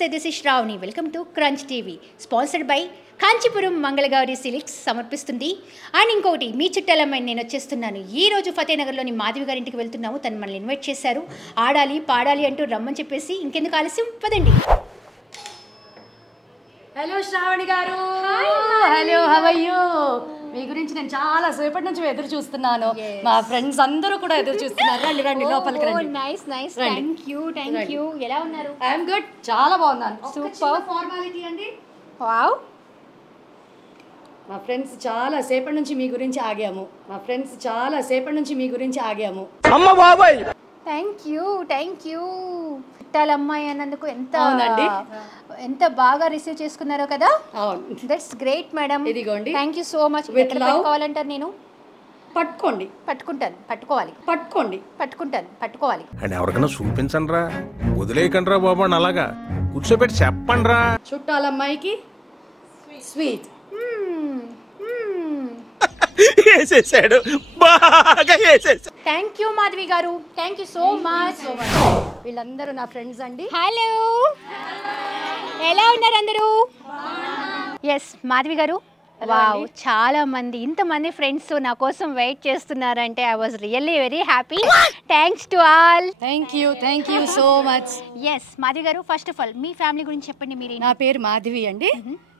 నమస్తే, this is Sravani. Welcome to Crunch TV. Sponsored by Kanchipuram Mangalagowri silks సమర్పిస్తుంది. And ఇంకొకటి, మీ చుట్టాలమ్మాయి నేను వచ్చేస్తున్నాను. ఈ రోజు ఫతేనగర్లోని మాధవి గారింటికి వెళ్తున్నాము. తను మనల్ని ఇన్వైట్ చేశారు. ఆడాలి పాడాలి అంటూ రమ్మని చెప్పేసి ఇంకెందుకు ఆలస్యం, పదండి. హలో శ్రావణి గారు. Hello, how are you? మీ గురించి నేను చాలా సేపటి నుంచి ఎదురు చూస్తున్నాను. మా ఫ్రెండ్స్ అందరూ కూడా ఎదురు చూస్తున్నారు. రండి రండి, లోపలికి రండి. Nice nice, thank you. ఎలా ఉన్నారు? ఐఎమ్ గుడ్, చాలా బాగున్నాను. సూపర్. ఫార్మాలిటీ అండి. వావ్, మా ఫ్రెండ్స్ చాలా సేపటి నుంచి మీ గురించి ఆగాము. అమ్మ బాబాయ్, థ్యాంక్ యూ. చుట్టాలమ్మాయి అన్నందుకు ఎంత బాగా రిసీవ్ చేసుకున్నారో కదా. అవును, దట్స్ గ్రేట్ మేడం. ఇదిగోండి. Thank you so much. కావాలంటారు నేను పట్టుకోవాలి. అని ఎవరికైనా చూపించండి రా, వదిలేయకండి రా బాబు అని అలాగా కూర్చోబెట్టి చెప్పండి రా. చుట్టాలమ్మాయికి స్వీట్ వేసేసాడు, బాగా వేసేసాడు. థ్యాంక్ యూ మాధవి గారు, థ్యాంక్ యూ సో మచ్. వీళ్ళందరూ నా ఫ్రెండ్స్ అండి. హలో, ఎలా ఉన్నారు అందరూ? ఎస్ మాధవి గారు, వావ్, చాలా మంది, ఇంతమంది ఫ్రెండ్స్ నా కోసం వెయిట్ చేస్తున్నారంటే I was really very happy. Thanks to all. Thank you so much. Yes Madhavi గారు, ఫస్ట్ ఆఫ్ ఆల్ మీ ఫ్యామిలీ గురించి చెప్పండి. మీరు? నా పేరు మాధవి అండి.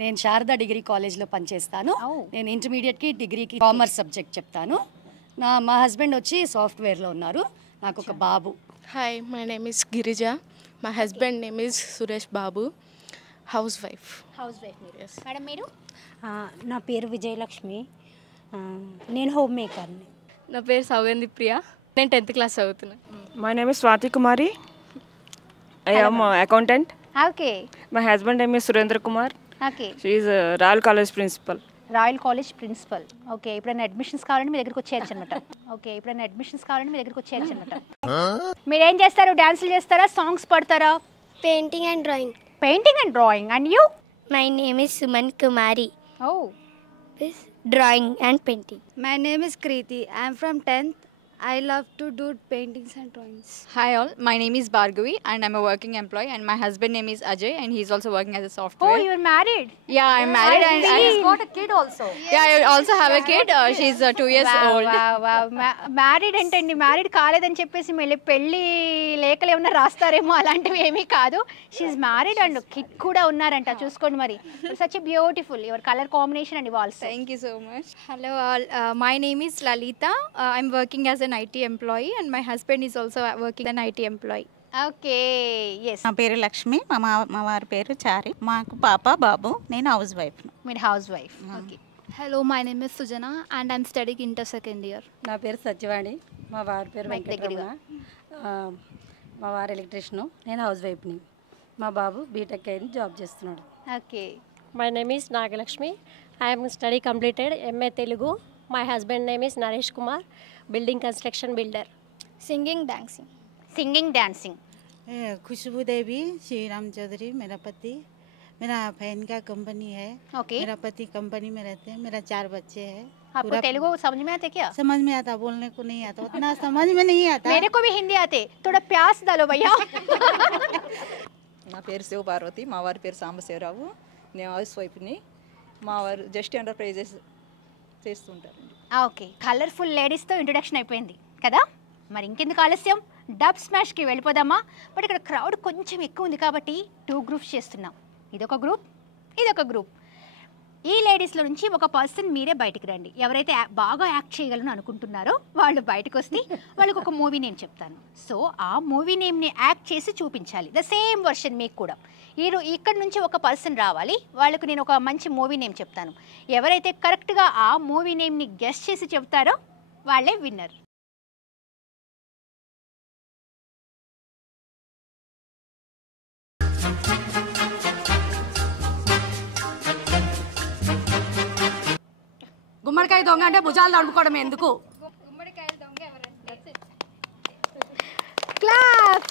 నేను శారదా డిగ్రీ కాలేజ్లో పనిచేస్తాను. నేను ఇంటర్మీడియట్కి డిగ్రీకి కామర్స్ సబ్జెక్ట్ చెప్తాను. మా హస్బెండ్ వచ్చి సాఫ్ట్వేర్లో ఉన్నారు. నాకు ఒక బాబు. Hi, my name is Girija. My husband name is Suresh Babu. Housewife. Madam మీరు? నా పేరు విజయలక్ష్మి. నేను హోమ్ మేకర్ని. నా పేరు సౌగంధి ప్రియ. నేను 10th క్లాస్ చదువుతున్నాను. My name is Swati Kumari. I am an accountant. Okay. My husband name is Surendra Kumar. Okay. She is a Royal College principal. Royal College principal. Okay. ఎప్పుడైనా admissions కావాలంటే మీ దగ్గరికి వచ్చేయచ్చు అనమాట. మీరేం చేస్తారు? డాన్సులు చేస్తారా, సాంగ్స్ పాడతారా? Painting and drawing. Painting and drawing. And you? My name is Suman Kumari. ఓ, Drawing and painting. My name is Kriti. I am from 10th. I love to do paintings and drawings. Hi all, my name is Bhargavi and I'm a working employee and my husband name is Ajay and he's also working as a software. Oh, you're married? Yeah, I'm married and He's got a kid also. Yeah, I also have a kid. She's 2 years old. Married ఏంటండి? Married కాలేదని చెప్పేసి మళ్ళీ పెళ్ళి లేఖలు ఏమన్నా రాస్తారేమో, అలాంటివి ఏమీ కాదు. షీఈ్ మ్యారీడ్ అండ్ కిడ్ కూడా ఉన్నారంట. చూసుకోండి మరి. Such a beautiful your colour combination and also. Thank you so much. Hello all, my name is Lalita. I'm working as an IT employee and my husband is also working as an IT employee. Okay. Yes. నా పేరు లక్ష్మి. మా వారి పేరు చారి. మాకు పాప బాబు. నేను house wife. మీరు house wife. Okay. Hello, my name is Sujana and I'm studying inter second year. నా పేరు సత్యవాణి. మా వారి పేరు వెంకటరమణ. మా వారు ఎలక్ట్రీషియన్. నేను హౌస్ వైఫ్ని. మా బాబు బీటెక్ అయింది, జాబ్ చేస్తున్నాడు. Okay. My name is Nagalakshmi. I am study completed MA Telugu. My husband name is Naresh Kumar, building construction builder. Singing, dancing. Singing. Khushboo Devi, Shri Ram Chaudhary मेरा पति. मेरा फैन का कंपनी है. ओके. मेरा पति कंपनी में रहते हैं. मेरा 4 बच्चे हैं. आपको तेलुगु समझ में आते क्या? समझ में आता, बोलने को नहीं आता, उतना समझ में नहीं आता. मेरे को भी हिंदी आते, थोड़ा प्यास डालो भैया. నా పేరు శివ పార్వతి. మా వారి పేరు సాంబశివరావు. నేను హౌస్ వైఫ్ని. మా వారు జస్ట్ ఎంటర్ప్రైజెస్ చేస్తుంటారండి. ఓకే. కలర్ఫుల్ లేడీస్తో ఇంట్రొడక్షన్ అయిపోయింది కదా. మరి ఇంకెందుకు ఆలస్యం, డబ్ స్మాష్కి వెళ్ళిపోదామా? బట్ ఇక్కడ క్రౌడ్ కొంచెం ఎక్కువ ఉంది కాబట్టి 2 గ్రూప్స్ చేస్తున్నాం. ఇదొక గ్రూప్. ఈ లేడీస్లో నుంచి ఒక పర్సన్ మీరే బయటికి రండి. ఎవరైతే బాగా యాక్ట్ చేయగలను అనుకుంటున్నారో వాళ్ళు బయటకు వస్తే వాళ్ళకి ఒక మూవీ నేమ్ చెప్తాను. సో ఆ మూవీ నేమ్ని యాక్ట్ చేసి చూపించాలి. ద సేమ్ వర్షన్ మీకు కూడా. ఇక్కడ నుంచి ఒక పర్సన్ రావాలి. వాళ్ళకు నేను ఒక మంచి మూవీ నేమ్ చెప్తాను. ఎవరైతే కరెక్ట్గా ఆ మూవీ నేమ్ని గెస్ చేసి చెప్తారో వాళ్ళే విన్నర్. గుమ్మడికాయ దొంగ అంటే భుజాలు తడుపుకోవడం ఎందుకు? క్లాప్స్.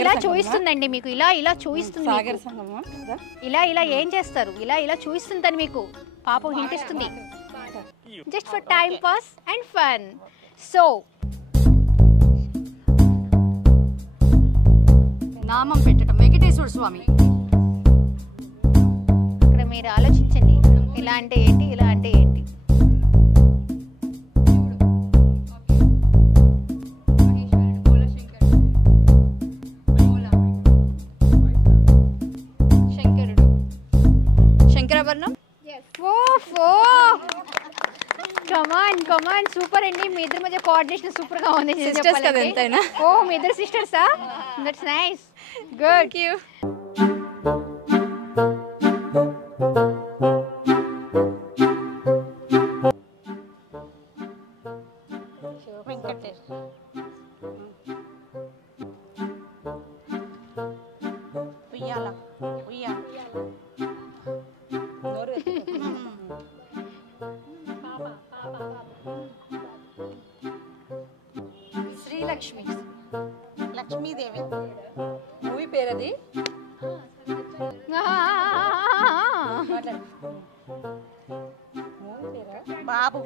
ఇలా చూయిస్తుందండి మీకు. ఇలా చూయిస్తుంది. ఇలా ఏం చేస్తారు? ఇలా చూయిస్తుందని మీకు పాపం హింట్ ఇస్తుంది. Just for time pass and fun. So నామం పెట్టడం వెంకటేశ్వర స్వామి. ఇక్కడ మీరు ఆలోచించండి, ఇలా అంటే ఏంటి, ఇలా అంటే ఏంటి. శంకరాభరణం. కమాన్ సూపర్ అండి. మీ ఇద్దరి మధ్య కోఆర్డినేషన్ సూపర్ గా ఉంది. సిస్టర్స్ కదా ఎంతైనా. ఓ మీ ఇద్దరు సిస్టర్సా? That's nice. Good. You. Srilakshmi. Lakshmidevi movie పేరు అది. బాబు.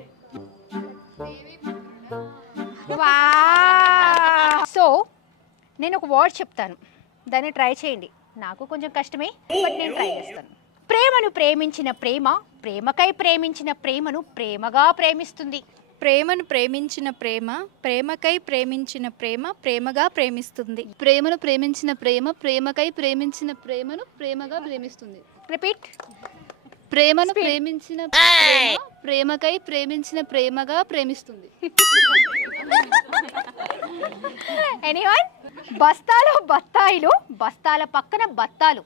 సో నేను ఒక వర్డ్ చెప్తాను, దాన్ని ట్రై చేయండి. నాకు కొంచెం కష్టమే, బట్ నేను ట్రై చేస్తాను. ప్రేమను ప్రేమించిన ప్రేమ ప్రేమకై ప్రేమించిన ప్రేమను ప్రేమగా ప్రేమిస్తుంది. ప్రేమను ప్రేమించిన ప్రేమ ప్రేమకై ప్రేమించిన ప్రేమ ప్రేమగా ప్రేమిస్తుంది. ప్రేమను ప్రేమించిన ప్రేమ ప్రేమకై ప్రేమించిన ప్రేమను ప్రేమగా ప్రేమిస్తుంది. రిపీట్. ప్రేమను ప్రేమించిన ప్రేమ ప్రేమకై ప్రేమించిన ప్రేమగా ప్రేమిస్తుంది. ఎనీవన్? బస్తాలో బత్తాయిలు, బస్తాల పక్కన బత్తాలు.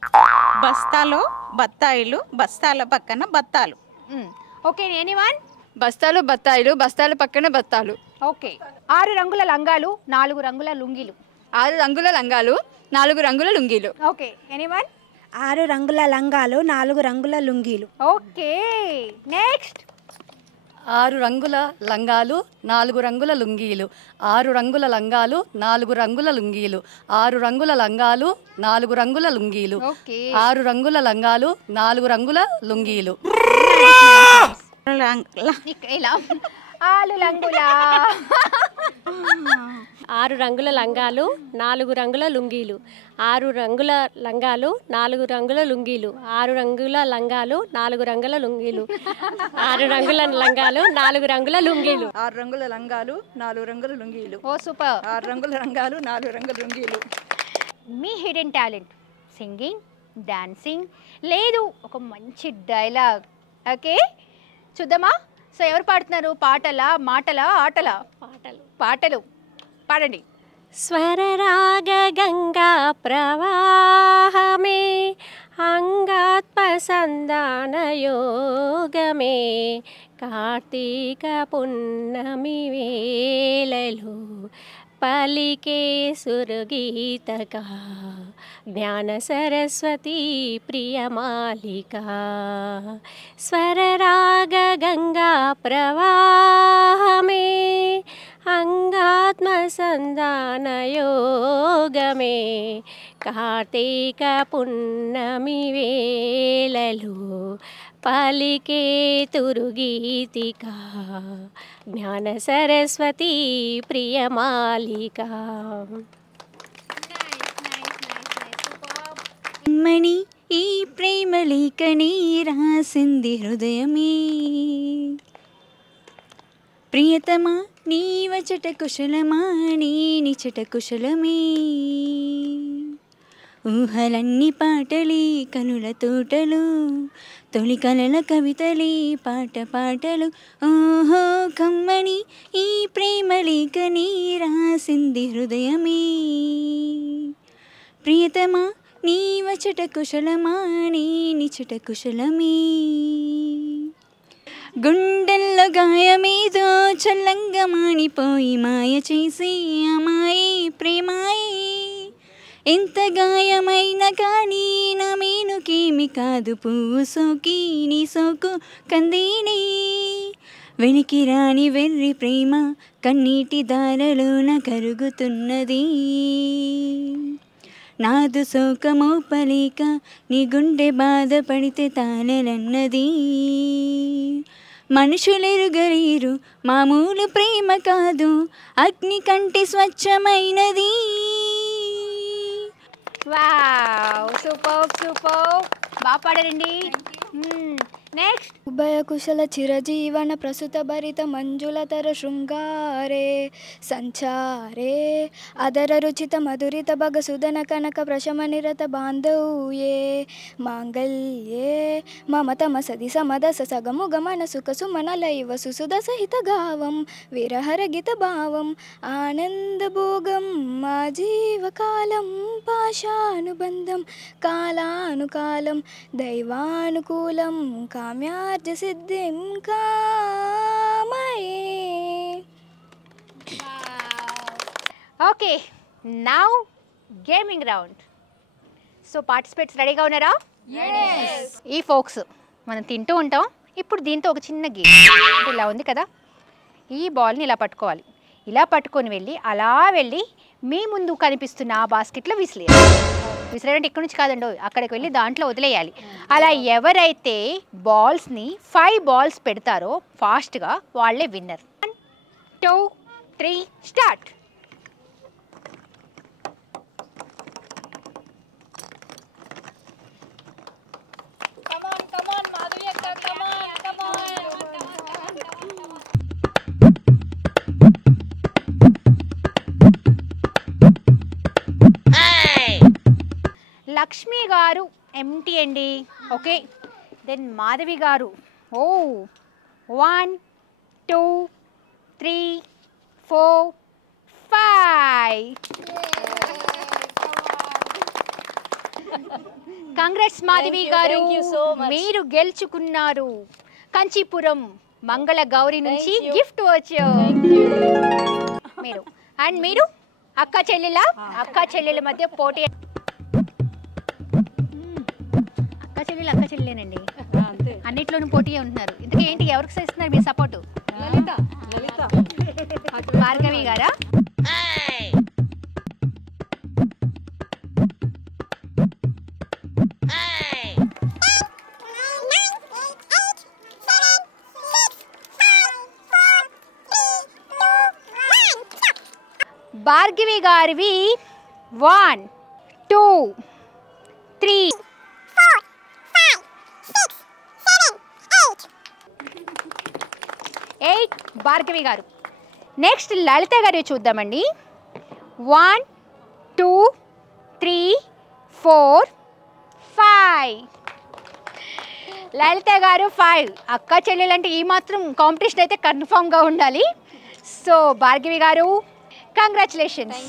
బస్తాలో బత్తాయిలు, బస్తాల పక్కన బత్తాలు. ఓకే. ఎనీవన్? బస్తాలో బత్తాయిలు, బస్తాల పక్కన బత్తాలు. ఓకే. 6 రంగుల లంగాలు, 4 రంగుల లుంగీలు. 6 రంగుల లంగాలు, 4 రంగుల లుంగీలు. ఓకే. ఎనీవన్? 6 రంగుల లంగాలు, 4 రంగుల లుంగీలు. ఓకే. నెక్స్ట్. 6 రంగుల లంగాలు, 4 రంగుల లుంగీలు. 6 రంగుల లంగాలు, 4 రంగుల లుంగీలు. 6 రంగుల లంగాలు, 4 రంగుల లుంగీలు. 6 రంగుల లంగాలు, 4 రంగుల లుంగీలు. ఇలా 6 రంగుల 6 రంగుల లంగాలు, 4 రంగుల లుంగీలు. 6 రంగుల లంగాలు, 4 రంగుల లుంగీలు. 6 రంగుల లంగాలు, 4 రంగుల లుంగీలు. 6 రంగుల లంగాలు, 4 రంగుల లుంగీలు. 6 రంగుల లంగాలు, 4 రంగుల లుంగీలు. ఓ సూపర్. 6 రంగుల రంగాలు, 4 రంగుల లుంగీలు. మీ హిడెన్ టాలెంట్ సింగింగ్, డాన్సింగ్, లేదు ఒక మంచి డైలాగ్. ఓకే, చూద్దామా? సో ఎవరు పాడుతున్నారు? పాటలా, మాటలా, ఆటలా? పాటలు. పాటలు పాడండి. స్వరరాగ గంగా ప్రవాహమే అంగాత్మసంధాన యోగమే కార్తీక పున్నమి వేళలో పలికే సురగీతకా జ్ఞాన సరస్వతి ప్రియమాలిక. స్వరరాగ గంగా ప్రవాహమే అంగాత్మసంధాన యోగమే కార్తీక పున్నమి వేళలో పలికే తురుగీతిక జ్ఞాన సరస్వతి ప్రియమాలిక. మణి ఈ ప్రేమ లేఖని రాసింది హృదయమే, ప్రియతమా నీ వచట కుశలమా నీ నిచట కుశలమే. ఊహలన్నీ పాటలే కనుల తోటలు, తొలి కలల కవితలే పాట పాటలు. ఓహో కమ్మని ఈ ప్రేమ లేఖని రాసింది హృదయమే, ప్రియతమా నీ వచట కుశలమా నీ నిచట కుశలమే. గుండెల్లో గాయమేదో చల్లంగా మానిపోయి మాయ చేసి అమాయి ప్రేమాయి. ఎంత గాయమైనా కానీ నా మేనుకేమి కాదు, పువ్వు సోకి నీ సోకు కందిని. వెనికి రాని వెర్రి ప్రేమ కన్నీటి దారలోన కరుగుతున్నది. నాదు శోకమోపలేక నీ గుండె బాధపడితే తాళలన్నది. మనుషులెరుగలేరు మామూలు ప్రేమ కాదు అగ్ని కంటే స్వచ్ఛమైనది. వావ్ సూపర్ సూపర్ బాగా పాడారండి. నెక్స్ట్ ఉభయ కుశల చిరజీవన ప్రస్తుత భరిత మంజులతర శృంగారే సంచారే అదర రుచిత మధురిత భగ సుదన కనక ప్రశమ నిరత బాంధవ్యే మాంగళ్యే మమతమ సది సమదస సగము గమన సుఖ సుమన లైవ సుసుద సహిత గావం విరహర గీత భావం ఆనంద భోగం మా జీవకాలం పాశానుబంధం కాలానుకాలం దైవానుకూలం కామ్యార్జ సిద్ధిం కామయే. Okay now gaming round. So participates రెడీగా ఉన్నారా? ఈ ఫోక్స్ మనం తింటూ ఉంటాం. ఇప్పుడు దీంతో ఒక చిన్న గేమ్. ఇలా ఉంది కదా, ఈ బాల్ని ఇలా పట్టుకోవాలి. ఇలా పట్టుకొని వెళ్ళి అలా వెళ్ళి మీ ముందు కనిపిస్తున్న ఆ బాస్కెట్లో విసిరేయాలి. విసిరేయంటే ఇక్కడ నుంచి కాదండి, అక్కడికి వెళ్ళి దాంట్లో వదిలేయాలి. అలా ఎవరైతే బాల్స్ని 5 బాల్స్ పెడతారో ఫాస్ట్గా వాళ్ళే విన్నర్. 1 2 3 స్టార్ట్. లక్ష్మి గారు ఎంటీ అండి. ఓకే దెన్ మాధవి గారు 1 2 3 4 5. కంగ్రాట్స్ మాధవి గారు, మీరు గెలుచుకున్నారు. కంచీపురం మంగళ గౌరి నుంచి గిఫ్ట్ వచ్చారు మీరు. అండ్ మీరు అక్క చెల్లెల మధ్య పోటీ. అక్క చెల్లెలేనండి, అన్నిట్లోనూ పోటీ ఉంటున్నారు. ఇంతకీ ఏంటి, ఎవరికి చేస్తున్నారు మీ సపోర్టు? భార్గవి గారా? భార్గవి గారివి 1 2 3 8 భార్గవి గారు. నెక్స్ట్ లలిత గారు చూద్దామండి. 1 2 3 4 5. లలిత గారు 5. అక్క చెల్లెలంటే ఈ మాత్రం కాంపిటీషన్ అయితే కన్ఫామ్గా ఉండాలి. సో భార్గవి గారు కంగ్రాచులేషన్స్.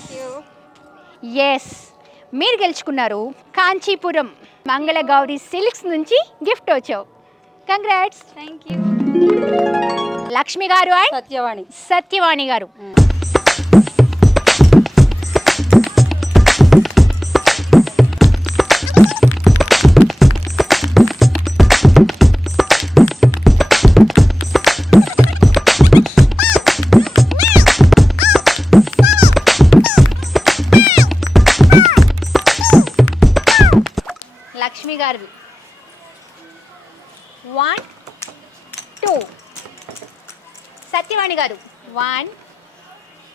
ఎస్ మీరు గెలుచుకున్నారు. కాంచీపురం మంగళ గౌరి సిల్క్స్ నుంచి గిఫ్ట్ వచ్చావు. కంగ్రాట్స్. Thank you. లక్ష్మి గారు అండ్ సత్యవాణి గారు. లక్ష్మి గారు 1 2. సత్యవాణి గారు 1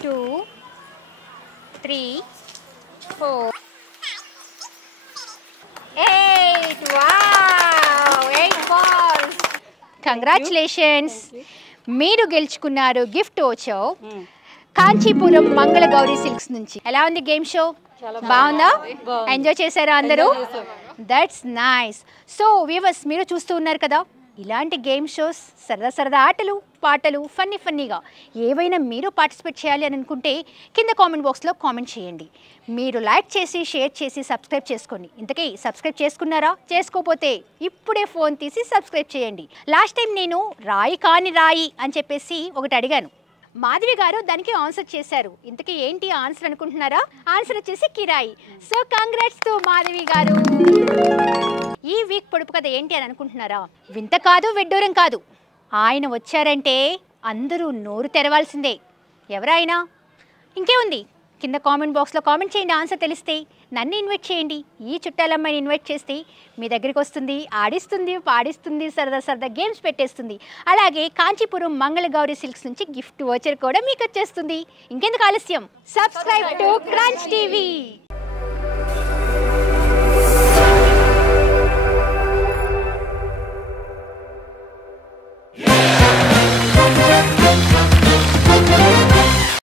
2 3 4 8. Wow 8 balls. కంగ్రాచులేషన్స్, మీరు గెలుచుకున్నారు గిఫ్ట్ వచ్చో కాంచీపురం మంగళ గౌరీ సిల్క్స్ నుంచి. ఎలా ఉంది గేమ్ షో? బాగుందా? ఎంజాయ్ చేశారా అందరూ? That's nice. సో వ్యూవర్స్, మీరు చూస్తూ ఉన్నారు కదా ఇలాంటి గేమ్ షోస్, సరదా ఆటలు పాటలు ఫన్నీగా ఏవైనా మీరు పార్టిసిపేట్ చేయాలి అని అనుకుంటే కింద కామెంట్ బాక్స్లో కామెంట్ చేయండి. మీరు లైక్ చేసి షేర్ చేసి సబ్స్క్రైబ్ చేసుకోండి. ఇంతకీ సబ్స్క్రైబ్ చేసుకున్నారా? చేసుకోకపోతే ఇప్పుడే ఫోన్ తీసి సబ్స్క్రైబ్ చేయండి. లాస్ట్ టైం నేను రాయి కాని రాయి అని చెప్పేసి ఒకటి అడిగాను. మాధవి గారు దానికి ఆన్సర్ చేశారు. ఇంతకీ ఏంటి ఆన్సర్ అనుకుంటున్నారా? ఆన్సర్ వచ్చేసి కిరాయి. సో కంగ్రాట్స్ టు మాధవి గారు. ఈ వీక్ పొడుపు కథ ఏంటి అని అనుకుంటున్నారా? వింత కాదు, విడ్డూరం కాదు. ఆయన వచ్చారంటే అందరూ నోరు తెరవాల్సిందే. ఎవరైనా ఇంకే ఉంది, కింద కామెంట్ బాక్స్లో కామెంట్ చేయండి, ఆన్సర్ తెలిస్తే నన్ను ఇన్వైట్ చేయండి. ఈ చుట్టాలమ్మాయిని ఇన్వైట్ చేస్తే మీ దగ్గరికి వస్తుంది, ఆడిస్తుంది, పాడిస్తుంది, సరదా సరదా గేమ్స్ పెట్టేస్తుంది. అలాగే కాంచీపురం మంగళగౌరి సిల్క్స్ నుంచి గిఫ్ట్ వోచర్ కూడా మీకు వచ్చేస్తుంది. ఇంకెందుకు ఆలస్యం, సబ్స్క్రైబ్ టు క్రంచ్ టీవీ.